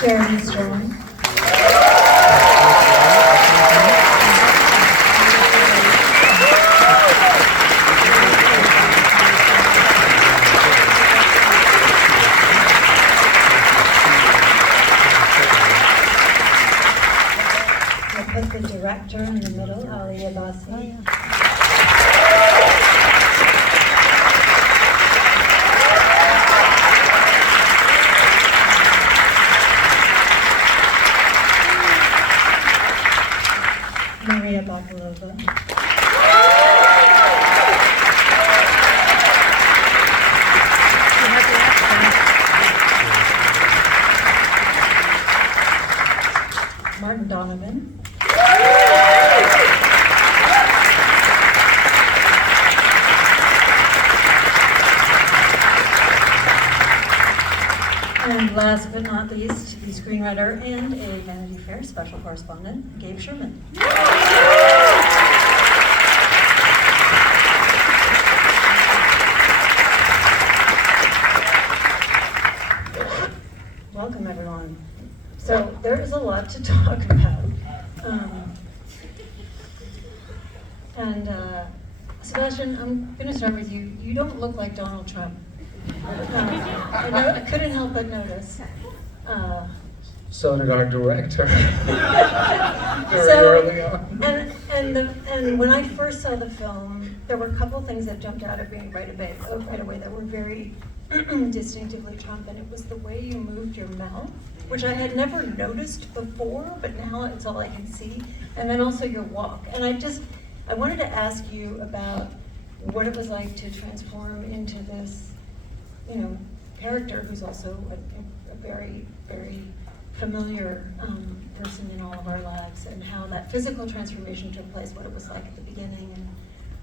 Jeremy Strong. I put the director in the middle, Abbasi. Bakalova. Martin Donovan. And last but not least, the screenwriter and a Vanity Fair special correspondent, Gabe Sherman. Welcome, everyone. So there is a lot to talk about. Sebastian, I'm going to start with you. You don't look like Donald Trump. I couldn't help but notice. So did our director. Very So, early on. And when I first saw the film, there were a couple things that jumped out at me right away that were very distinctively Trump, and it was the way you moved your mouth, which I had never noticed before, but now it's all I can see. And then also your walk. And I wanted to ask you about what it was like to transform into this, character who's also a very, very familiar person in all of our lives, and how that physical transformation took place, what it was like at the beginning,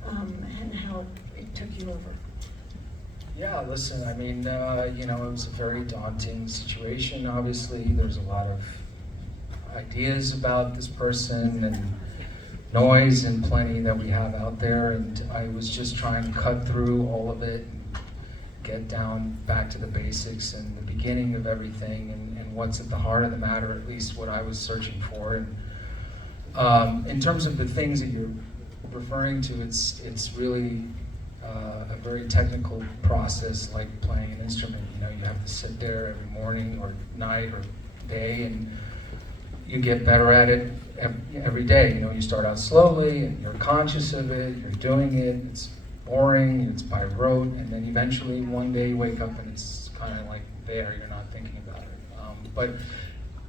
and how it took you over. Yeah, listen, I mean, it was a very daunting situation. Obviously, there's a lot of ideas about this person and noise and plenty that we have out there, and I was just trying to cut through all of it, get down back to the basics and the beginning of everything, and what's at the heart of the matter, at least what I was searching for. And in terms of the things that you're referring to, it's really a very technical process, like playing an instrument. You have to sit there every morning or night or day, and you get better at it every day. You start out slowly, and you're conscious of it, you're doing it, it's boring, it's by rote, and then eventually one day you wake up and it's kind of like there, you're not thinking about it. But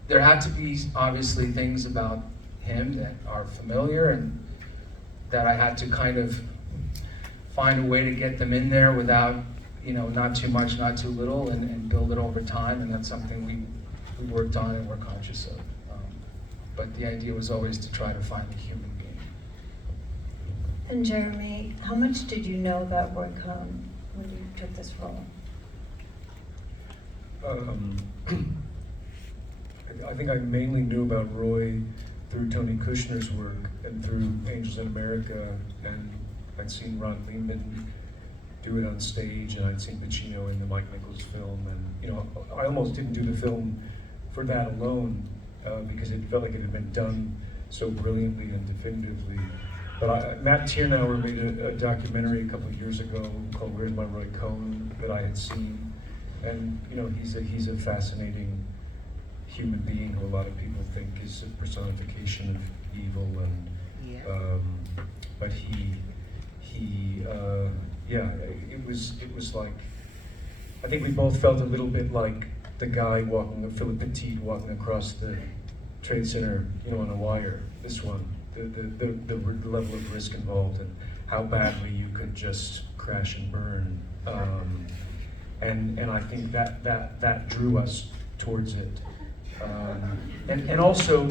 there had to be obviously things about him that are familiar, and that I had to kind of find a way to get them in there without, not too much, not too little, and build it over time, and that's something we worked on and we're conscious of. But the idea was always to try to find the human being. And Jeremy, how much did you know about Roy Cohn when you took this role? I think I mainly knew about Roy through Tony Kushner's work and through Angels in America, and I'd seen Ron Lehman do it on stage, and I'd seen Pacino in the Mike Nichols film, and I almost didn't do the film for that alone, because it felt like it had been done so brilliantly and definitively. But Matt Tiernauer made a documentary a couple of years ago called "Where's My Roy Cohn" that I had seen, and he's a fascinating human being who a lot of people think is a personification of evil, and but it was like, I think we both felt a little bit like the guy Philip Petit walking across the Trade Center, on a wire. This one, the level of risk involved and how badly you could just crash and burn, and I think that drew us towards it, and also,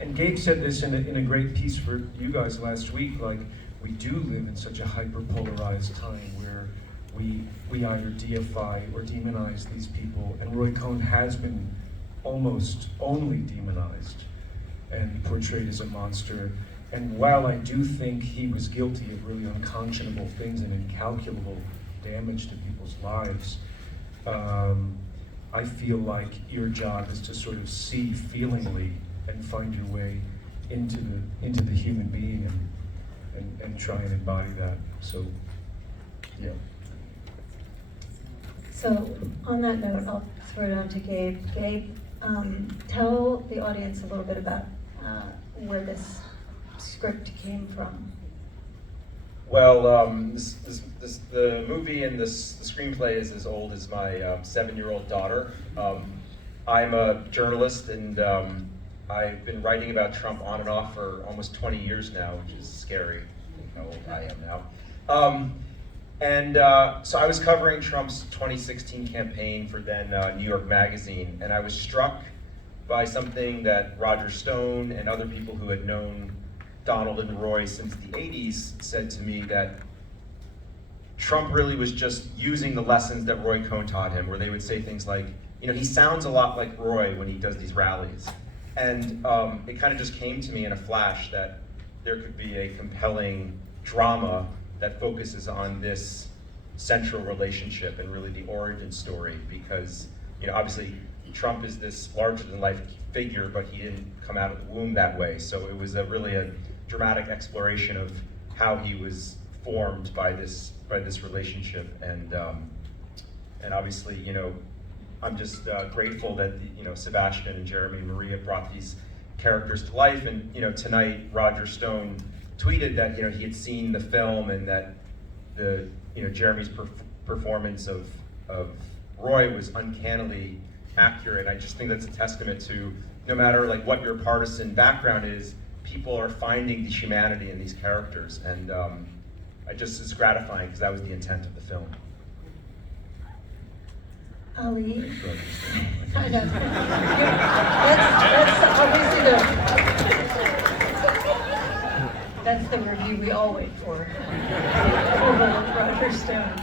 and Gabe said this in a great piece for you guys last week. Like, we do live in such a hyper-polarized time where we either deify or demonize these people, and Roy Cohn has been almost only demonized and portrayed as a monster. And while I do think he was guilty of really unconscionable things and incalculable damage to people's lives, I feel like your job is to sort of see feelingly and find your way into the human being and try and embody that. So, yeah. So on that note, I'll throw it on to Gabe. Gabe, tell the audience a little bit about where this script came from. Well, the movie and the screenplay is as old as my 7-year-old daughter. I'm a journalist, and I've been writing about Trump on and off for almost 20 years now, which is scary. I think how old I am now. So I was covering Trump's 2016 campaign for then New York Magazine, and I was struck by something that Roger Stone and other people who had known Donald and Roy since the 80s said to me, that Trump really was just using the lessons that Roy Cohn taught him, where they would say things like, you know, he sounds a lot like Roy when he does these rallies. And it kind of just came to me in a flash that there could be a compelling drama that focuses on this central relationship and really the origin story, because, you know, obviously Trump is this larger than life figure, but he didn't come out of the womb that way. So it was really a dramatic exploration of how he was formed by this relationship, and obviously, you know, I'm just grateful that you know, Sebastian and Jeremy and Maria brought these characters to life. And you know, tonight Roger Stone tweeted that, you know, he had seen the film and that the, you know, Jeremy's performance of Roy was uncannily accurate. I just think that's a testament to, no matter like what your partisan background is, people are finding the humanity in these characters, and it's gratifying because that was the intent of the film. Ali? I know. That's obviously that's the review we all wait for. Roger Stone.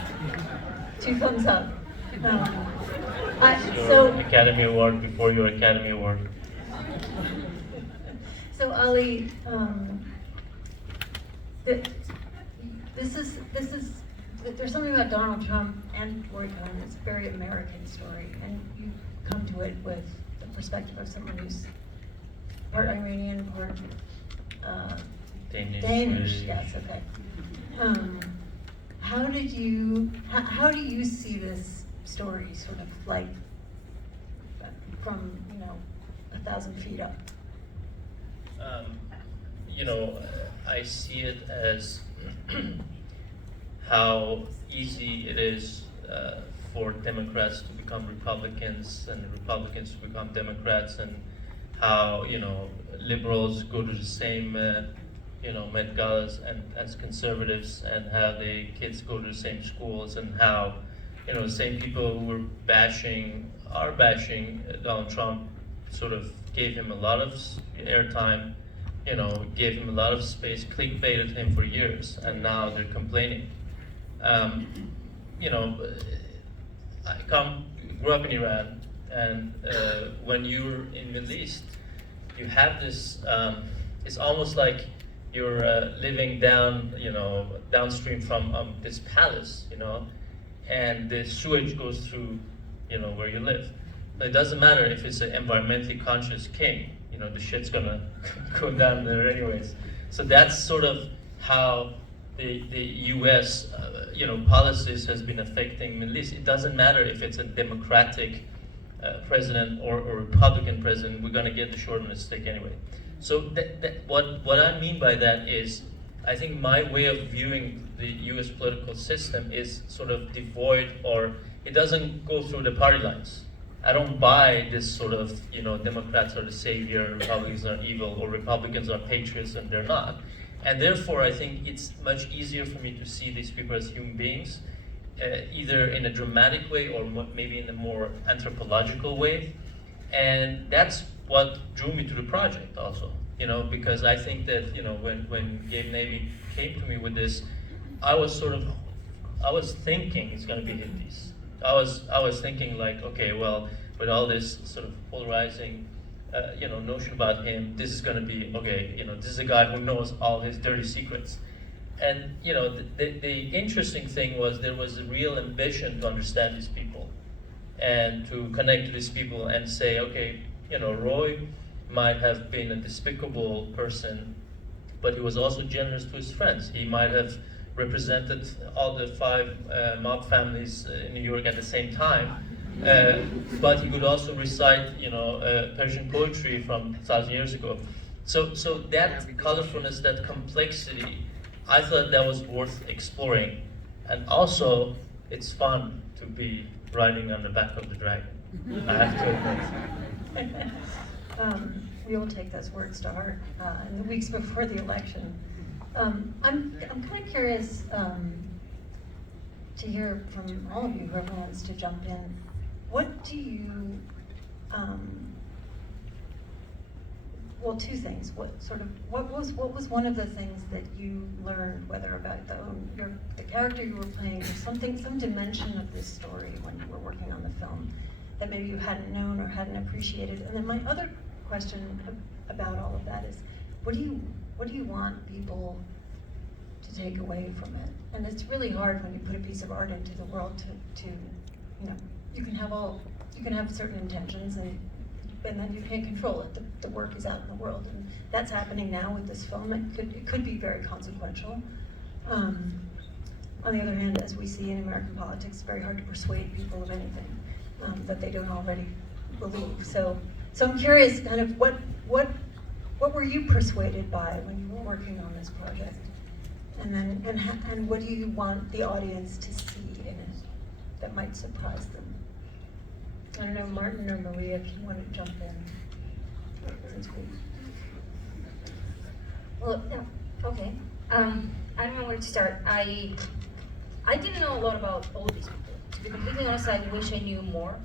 2 thumbs up. So Academy Award before your Academy Award. So Ali, there's something about Donald Trump and Roy Cohn that's a very American story, and you come to it with the perspective of someone who's part Iranian, part Danish. Yes, okay. How do you see this story sort of like from, you know, 1,000 feet up? You know, I see it as how easy it is for Democrats to become Republicans and Republicans to become Democrats, and how, you know, liberals go to the same you know, Met Galas and as conservatives, and how the kids go to the same schools, and how, you know, the same people who were bashing Donald Trump sort of gave him a lot of airtime, you know, gave him a lot of space, clickbaited him for years, and now they're complaining. You know, I grew up in Iran, and when you're in Middle East, you have this, it's almost like you're living downstream from this palace, you know, and the sewage goes through, you know, where you live. It doesn't matter if it's an environmentally conscious king, you know, the shit's gonna go down there anyways. So that's sort of how the U.S. You know, policies has been affecting Middle East. It doesn't matter if it's a Democratic president or Republican president, we're gonna get the short end of the stick anyway. So what I mean by that is, I think my way of viewing the U.S. political system is sort of devoid, or it doesn't go through the party lines. I don't buy this sort of, you know, Democrats are the savior, Republicans are evil, or Republicans are patriots, and they're not. And therefore, I think it's much easier for me to see these people as human beings, either in a dramatic way or maybe in a more anthropological way. And that's what drew me to the project also, you know, because I think that, you know, when Gabe Navy came to me with this, I was thinking it's gonna be hippies. I was thinking like, okay, well, with all this sort of polarizing, you know, notion about him, this is gonna be, okay, you know, this is a guy who knows all his dirty secrets. And, you know, the interesting thing was there was a real ambition to understand these people. and to connect to these people and say, okay, you know, Roy might have been a despicable person, but he was also generous to his friends. He might have represented all the 5 mob families in New York at the same time, but he could also recite, you know, Persian poetry from 1,000 years ago. So that colorfulness, that complexity, I thought that was worth exploring. And also, it's fun to be riding on the back of the dragon, I have to admit. We will take those words to heart in the weeks before the election. I'm kind of curious to hear from all of you, whoever wants to jump in. What do you, well, 2 things. What was one of the things that you learned, whether about the character you were playing, or some dimension of this story when you were working on the film that maybe you hadn't known or hadn't appreciated? And then my other question about all of that is, what do you want people to take away from it? And it's really hard when you put a piece of art into the world to you know, you can have certain intentions and then you can't control it. The work is out in the world, and that's happening now with this film. It could be very consequential. On the other hand, as we see in American politics, it's very hard to persuade people of anything that they don't already believe. So I'm curious, kind of what were you persuaded by when you were working on this project, and what do you want the audience to see in it that might surprise them? I don't know, Martin or Maria, if you want to jump in. Since Well, yeah, okay. I don't know where to start. I didn't know a lot about all these people. To be completely honest, I wish I knew more.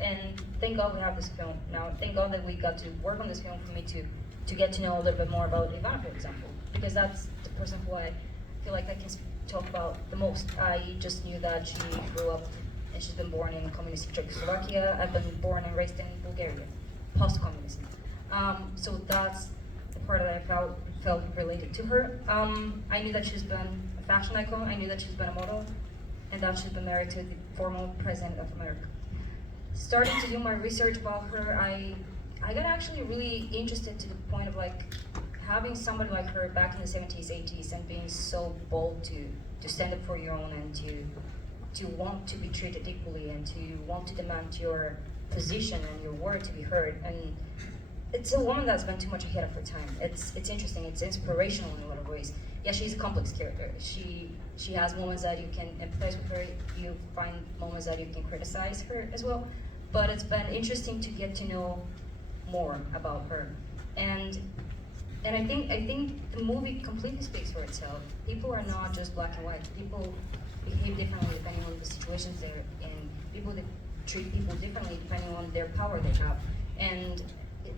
And thank God we have this film now. Thank God that we got to work on this film for me to get to know a little bit more about Ivana, for example, because that's the person who I feel like I can talk about the most. I just knew that she grew up and she's been born in communist Czechoslovakia. I've been born and raised in Bulgaria, post-communism. So that's the part that I felt related to her. I knew that she's been a fashion icon. I knew that she's been a model, and that she's been married to the former president of America. Starting to do my research about her, I got actually really interested to the point of like having somebody like her back in the 70s, 80s, and being so bold to stand up for your own and to want to be treated equally and to want to demand your position and your word to be heard. And it's a woman that's been too much ahead of her time. It's interesting, it's inspirational in a lot of ways. Yeah, she's a complex character. She has moments that you can empathize with her, you find moments that you can criticize her as well. But it's been interesting to get to know more about her. And I think the movie completely speaks for itself. People are not just black and white. People behave differently depending on the situations they're in. People that treat people differently depending on their power they have. And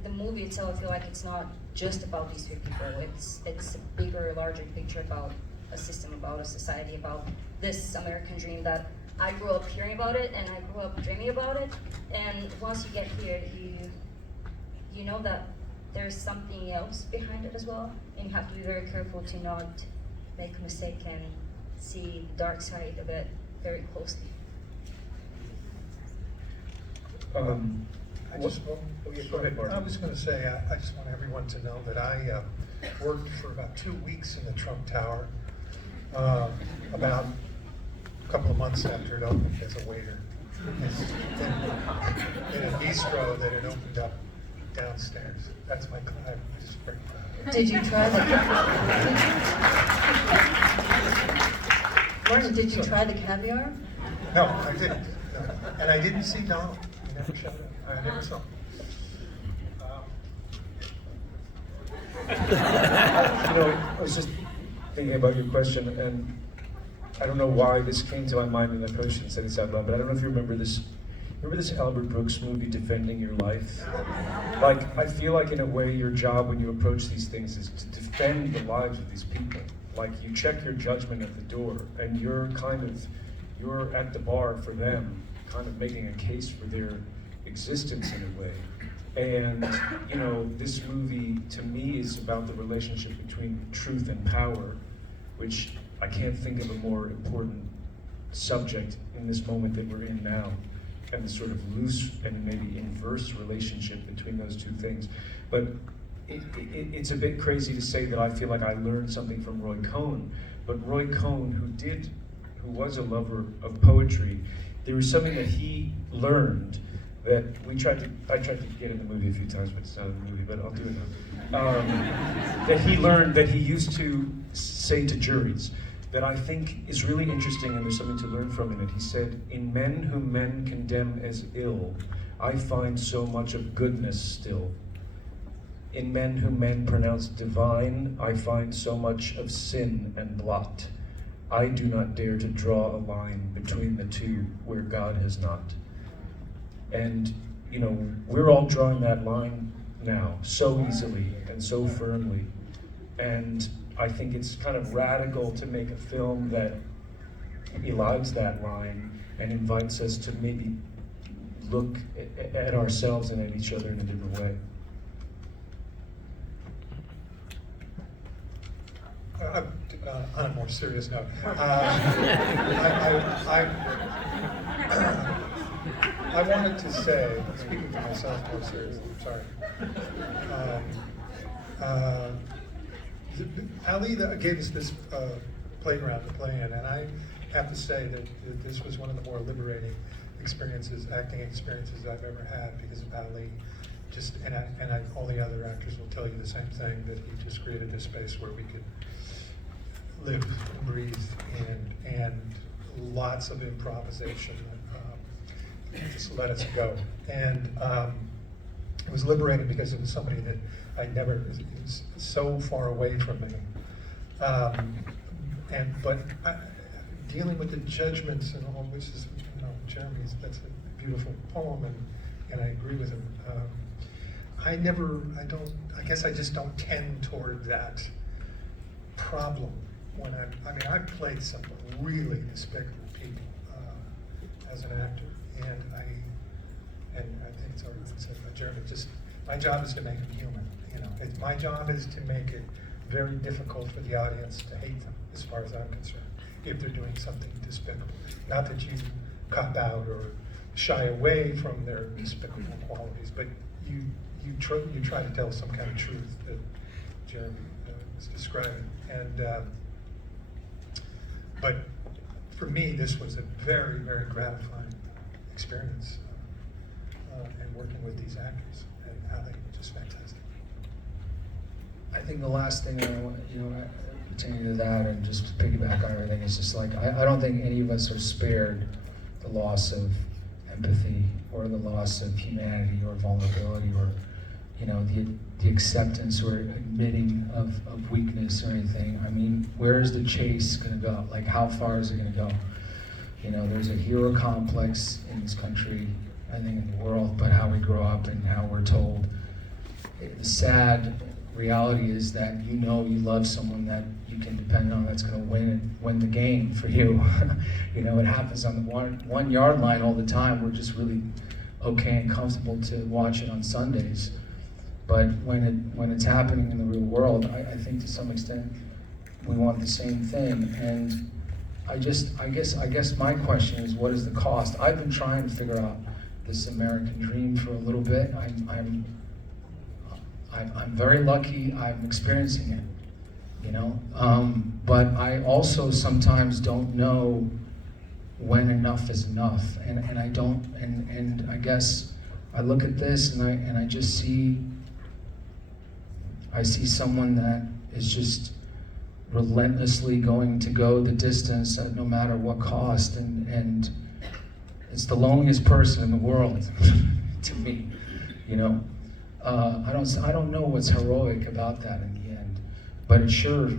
the movie itself, I feel like it's not just about these 3 people. It's a bigger, larger picture about a system, about a society, about this American dream that I grew up hearing about it and I grew up dreaming about it. And once you get here, you know that there's something else behind it as well, and you have to be very careful to not make a mistake and see the dark side of it very closely. I just want, Go ahead, Martin. I was going to say, I just want everyone to know that I worked for about 2 weeks in the Trump Tower, about a couple of months after it opened as a waiter in a bistro that had opened up downstairs. That's my claim. I'm just very proud. Did you try the Martin, did you try the caviar? No, I didn't. No. And I didn't see Donald. He never showed up. I never saw him. You know, I was just thinking about your question, and I don't know why this came to my mind, and I probably shouldn't say this out loud, but I don't know if you remember this. Remember this Albert Brooks movie, Defending Your Life? Like, I feel like in a way your job when you approach these things is to defend the lives of these people. Like, you check your judgment at the door, and you're at the bar for them, kind of making a case for their existence in a way. And, you know, this movie, to me, is about the relationship between truth and power, which I can't think of a more important subject in this moment that we're in now. and the sort of loose and maybe inverse relationship between those two things. But it's a bit crazy to say that I feel like I learned something from Roy Cohn, but Roy Cohn, who was a lover of poetry, there was something that he learned that I tried to get in the movie a few times, but it's not in the movie, but I'll do it now. That he learned, that he used to say to juries, that I think is really interesting, and there's something to learn from in it. He said, "In men whom men condemn as ill, I find so much of goodness still. In men whom men pronounce divine, I find so much of sin and blot. I do not dare to draw a line between the two where God has not." And, you know, we're all drawing that line now so easily and so firmly. And I think it's kind of radical to make a film that elides that line and invites us to maybe look at ourselves and at each other in a different way. On a more serious note, I wanted to say, speaking for myself more seriously, sorry. Ali gave us this playground to play in, and I have to say that this was one of the more liberating experiences, acting experiences I've ever had because of Ali. All the other actors will tell you the same thing, that he just created this space where we could live and breathe and lots of improvisation. Just let us go. And it was liberating because it was somebody that it was so far away from me. But dealing with the judgments and all, which is, you know, Jeremy's, that's a beautiful poem, and I agree with him. I guess I just don't tend toward that problem when I've played some really despicable people as an actor. And I think it's already been said by Jeremy, just my job is to make them human. You know, my job is to make it very difficult for the audience to hate them, as far as I'm concerned, if they're doing something despicable. Not that you cop out or shy away from their despicable qualities, but you try to tell some kind of truth that Jeremy was describing. But for me, this was a very, very gratifying experience, and working with these actors, and Ali was just fantastic. I think the last thing I want, pertaining to that, and just to piggyback on everything, is just like, I don't think any of us are spared the loss of empathy or the loss of humanity or vulnerability or, the acceptance or admitting of weakness or anything. I mean, where is the chase gonna go? Like, how far is it gonna go? There's a hero complex in this country, I think in the world, but how we grow up and how we're told. The sad reality is that you love someone that you can depend on, that's going to win the game for you. It happens on the one yard line all the time. We're just really okay and comfortable to watch it on Sundays. But when it's happening in the real world, I think to some extent we want the same thing. And I guess my question is, what is the cost? I've been trying to figure out this American dream for a little bit. I'm very lucky I'm experiencing it, but I also sometimes don't know when enough is enough, and I don't, and I guess I look at this and I just see someone that is just relentlessly going to go the distance at no matter what cost, and it's the loneliest person in the world to me, I don't know what's heroic about that in the end, but it's sure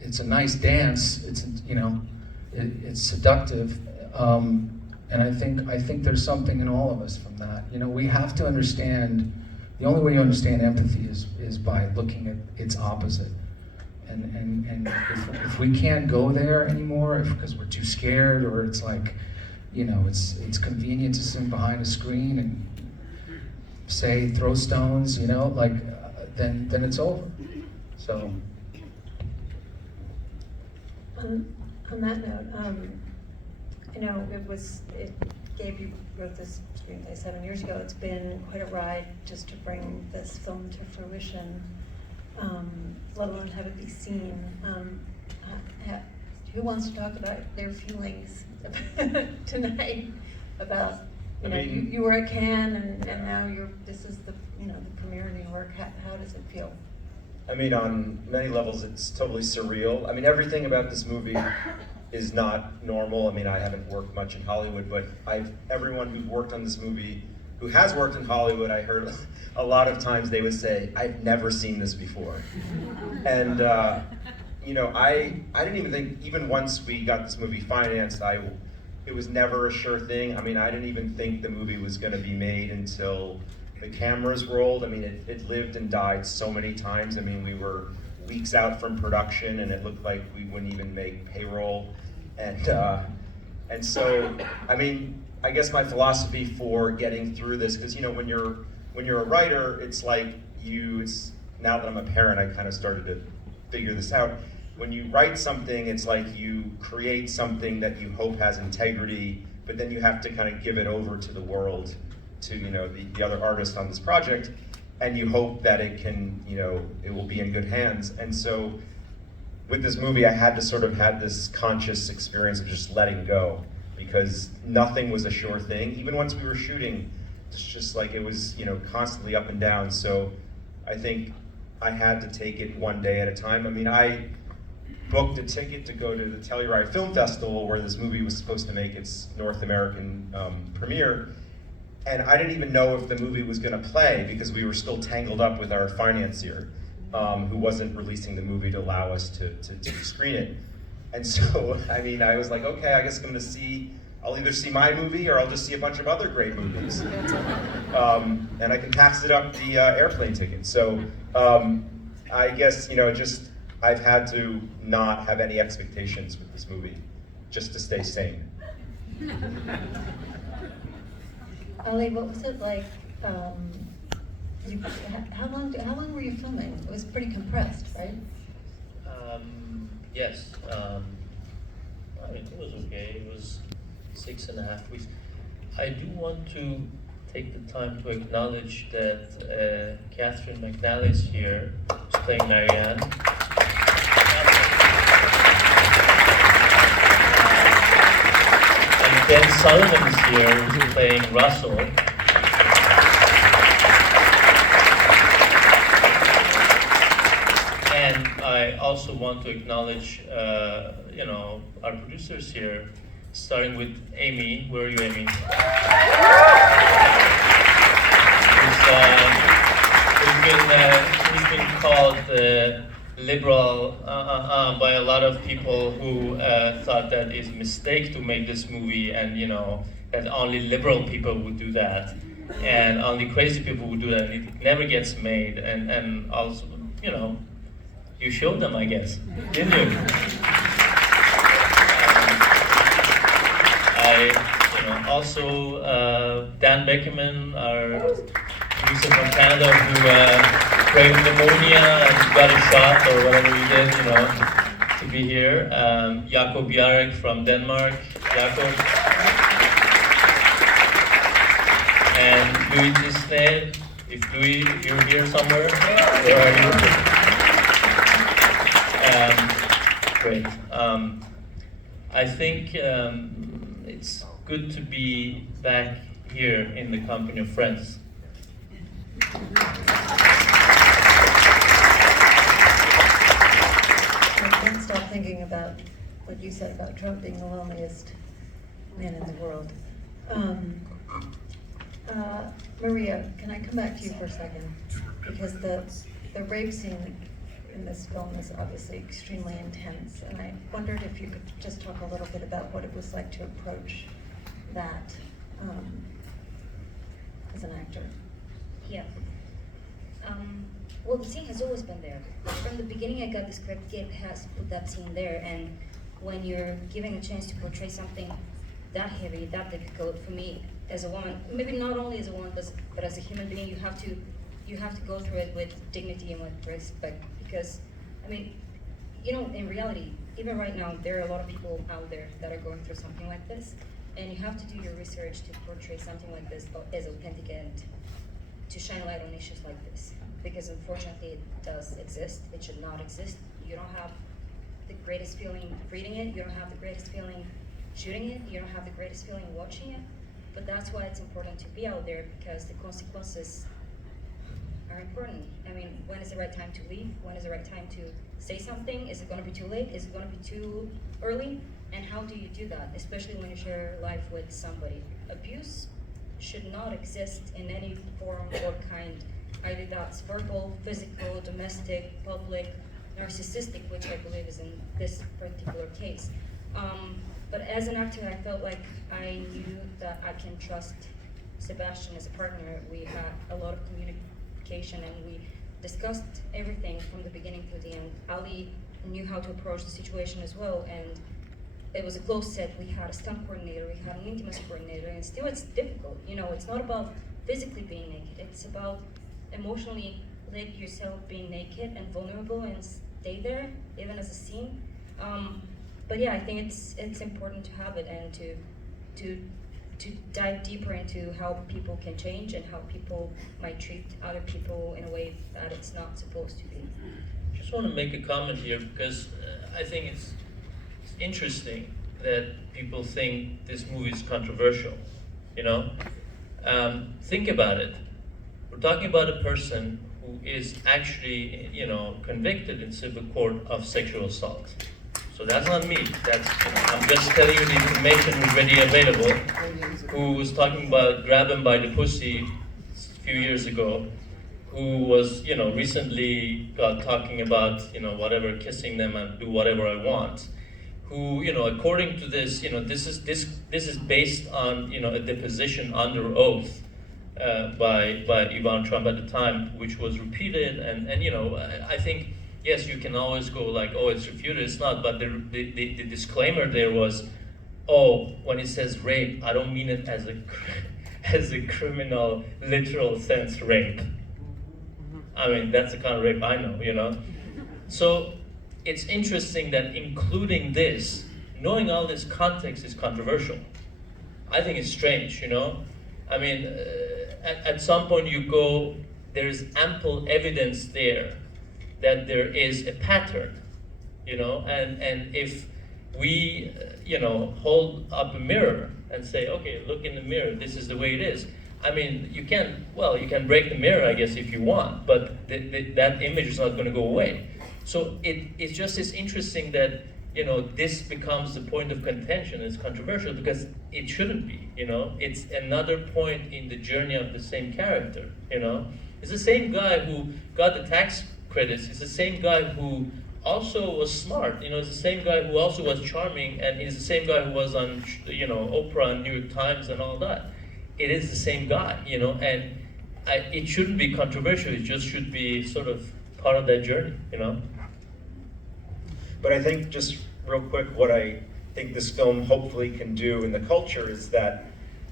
it's a nice dance. It's it's seductive, and I think there's something in all of us from that. We have to understand. The only way you understand empathy is by looking at its opposite, and if we can't go there anymore because we're too scared, or it's like, it's convenient to sit behind a screen and say throw stones, then it's over. So on that note, Gabe, you wrote this screenplay 7 years ago. It's been quite a ride just to bring this film to fruition, let alone have it be seen. Who wants to talk about their feelings tonight about, you know, you were at Cannes and now this is the, you know, the premiere in New York. How does it feel? I mean, on many levels, it's totally surreal. I mean, everything about this movie is not normal. I mean, I haven't worked much in Hollywood, but everyone who's worked on this movie, who has worked in Hollywood, I heard a lot of times they would say, I've never seen this before. And, you know, I didn't even think, even once we got this movie financed, it was never a sure thing. I mean, I didn't even think the movie was gonna be made until the cameras rolled. I mean, it lived and died so many times. I mean, we were weeks out from production and it looked like we wouldn't even make payroll. And so, I mean, I guess my philosophy for getting through this, because you know, when you're a writer, it's like now that I'm a parent, I kind of started to figure this out. When you write something, it's like you create something that you hope has integrity, but then you have to kind of give it over to the world, to, you know, the other artists on this project, and you hope that it can, you know, it will be in good hands. And so with this movie, I had to sort of have this conscious experience of just letting go, because nothing was a sure thing. Even once we were shooting, it's just like it was, you know, constantly up and down. So I think I had to take it one day at a time. I mean, I booked a ticket to go to the Telluride Film Festival where this movie was supposed to make its North American premiere. And I didn't even know if the movie was gonna play because we were still tangled up with our financier, who wasn't releasing the movie to allow us to screen it. And so, I mean, I was like, okay, I guess I'll either see my movie or I'll just see a bunch of other great movies. And I can pass it up the airplane ticket. So I guess, you know, just I've had to not have any expectations with this movie, just to stay sane. Ali, what was it like? How long were you filming? It was pretty compressed, right? Yes. It was okay. It was 6.5 weeks. I do want to take the time to acknowledge that Catherine McNally is here, who's playing Marianne. And Ben Sullivan is here, who's playing Russell. And I also want to acknowledge, you know, our producers here, starting with Amy. Where are you, Amy? Who's been called liberal by a lot of people who thought that it's a mistake to make this movie, and you know that only liberal people would do that, and only crazy people would do that. And it never gets made, and also, you know, you showed them, I guess, didn't you? Also Dan Beckerman, our producer from Canada, who braved pneumonia and got a shot or whatever he did, you know, to be here. Jakob Jarek from Denmark, Jakob. And Louis Disney, if Louis, you're here somewhere, where are you? Great. I think it's good to be back here in the company of friends. I can't stop thinking about what you said about Trump being the loneliest man in the world. Maria, can I come back to you for a second? Because the rape scene in this film is obviously extremely intense, and I wondered if you could just talk a little bit about what it was like to approach that as an actor. Yeah. Well, the scene has always been there. From the beginning I got the script, Gabe has put that scene there, and when you're given a chance to portray something that heavy, that difficult, for me as a woman, maybe not only as a woman, but as a human being, you have to go through it with dignity and with respect, because, I mean, you know, in reality, even right now, there are a lot of people out there that are going through something like this, and you have to do your research to portray something like this as authentic and to shine light on issues like this. Because unfortunately it does exist, it should not exist. You don't have the greatest feeling reading it, you don't have the greatest feeling shooting it, you don't have the greatest feeling watching it, but that's why it's important to be out there, because the consequences are important. I mean, when is the right time to leave? When is the right time to say something? Is it gonna be too late? Is it gonna be too early? And how do you do that, especially when you share life with somebody? Abuse should not exist in any form or kind. Either that's verbal, physical, domestic, public, narcissistic, which I believe is in this particular case. But as an actor, I felt like I knew that I can trust Sebastian as a partner. We had a lot of communication and we discussed everything from the beginning to the end. Ali knew how to approach the situation as well, and it was a close set. We had a stunt coordinator, we had an intimacy coordinator, and still it's difficult. You know, it's not about physically being naked, it's about emotionally let yourself being naked and vulnerable and stay there, even as a scene. But yeah, I think it's important to have it and to dive deeper into how people can change and how people might treat other people in a way that it's not supposed to be. Just want to make a comment here because I think it's interesting that people think this movie is controversial. You know, think about it. We're talking about a person who is actually, you know, convicted in civil court of sexual assault. So that's not me. That's, I'm just telling you the information readily available. Who was talking about grab him by the pussy a few years ago? Who was, you know, recently got talking about, you know, whatever, kissing them and do whatever I want. Who, you know, according to this, you know, this is based on, you know, a deposition under oath by Ivana Trump at the time, which was repeated, and you know, I think. Yes, you can always go like, oh, it's refuted, it's not, but the disclaimer there was, oh, when it says rape, I don't mean it as a criminal, literal sense rape. I mean, that's the kind of rape I know, you know? So it's interesting that including this, knowing all this context is controversial. I think it's strange, you know? I mean, at some point you go, there's ample evidence there that there is a pattern, you know, and if we, you know, hold up a mirror and say, okay, look in the mirror, this is the way it is. I mean, you can break the mirror, I guess, if you want, but that image is not going to go away. So it's just as interesting that, you know, this becomes the point of contention. It's controversial because it shouldn't be, you know. It's another point in the journey of the same character, you know. It's the same guy who got the tax credits. It's the same guy who also was smart, you know. It's the same guy who also was charming, and he's the same guy who was on, you know, Oprah and New York Times and all that. It is the same guy, you know, and it shouldn't be controversial. It just should be sort of part of that journey, you know. But I think, just real quick, what I think this film hopefully can do in the culture is that,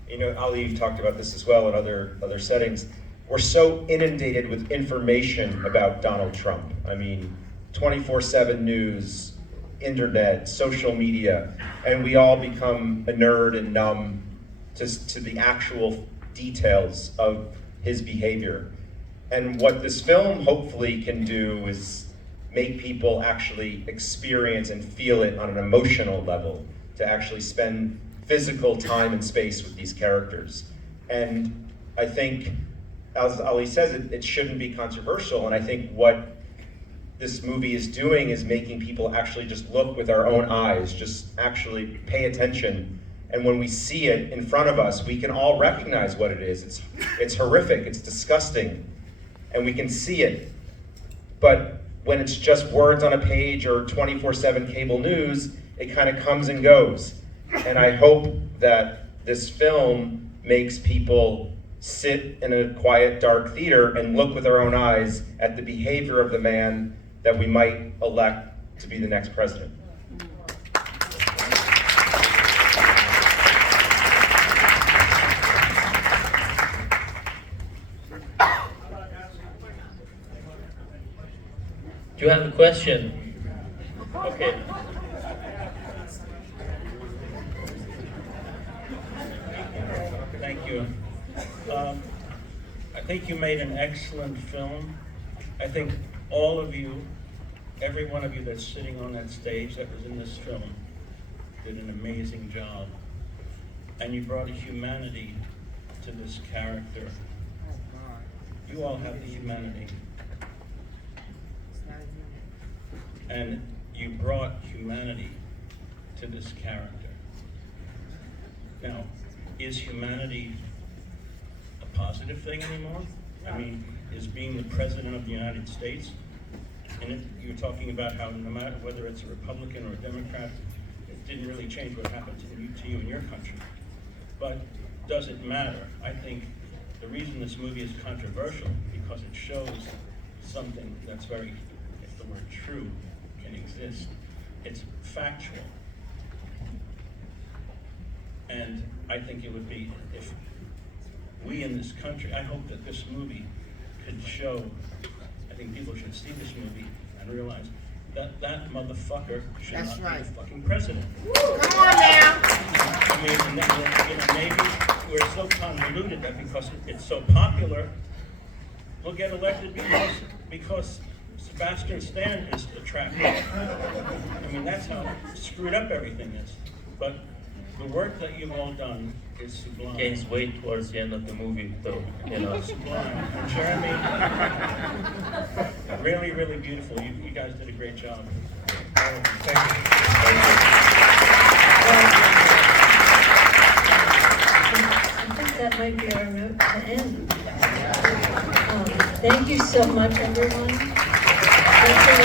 you know, Ali, you've talked about this as well in other settings. We're so inundated with information about Donald Trump. I mean, 24/7 news, internet, social media, and we all become a nerd and numb to the actual details of his behavior. And what this film hopefully can do is make people actually experience and feel it on an emotional level, to actually spend physical time and space with these characters. And I think, as Ali says, it shouldn't be controversial, and I think what this movie is doing is making people actually just look with our own eyes, just actually pay attention, and when we see it in front of us, we can all recognize what it is. It's horrific, it's disgusting, and we can see it. But when it's just words on a page or 24/7 cable news, it kind of comes and goes. And I hope that this film makes people sit in a quiet, dark theater and look with our own eyes at the behavior of the man that we might elect to be the next president. Do you have a question? Okay. you. I think you made an excellent film. I think all of you, every one of you that's sitting on that stage that was in this film, did an amazing job. And you brought a humanity to this character. You all have the humanity. And you brought humanity to this character. Now, is humanity a positive thing anymore? I mean, is being the President of the United States, and you're talking about how no matter whether it's a Republican or a Democrat, it didn't really change what happened to you in your country. But does it matter? I think the reason this movie is controversial because it shows something that's very, if the word true can exist, it's factual. And I think it would be, if we in this country, I hope that this movie could show, I think people should see this movie and realize that that motherfucker should That's not right. be the fucking president. Come on now. I mean, and then, you know, maybe we're so convoluted that because it's so popular, we'll get elected because Sebastian Stan is attractive. I mean, that's how screwed up everything is. But the work that you've all done is sublime. Gains weight towards the end of the movie, though. You know. Sublime. And Jeremy, really, really beautiful. You guys did a great job. Thank you. I think that might be our note to end. Thank you so much, everyone. Thanks for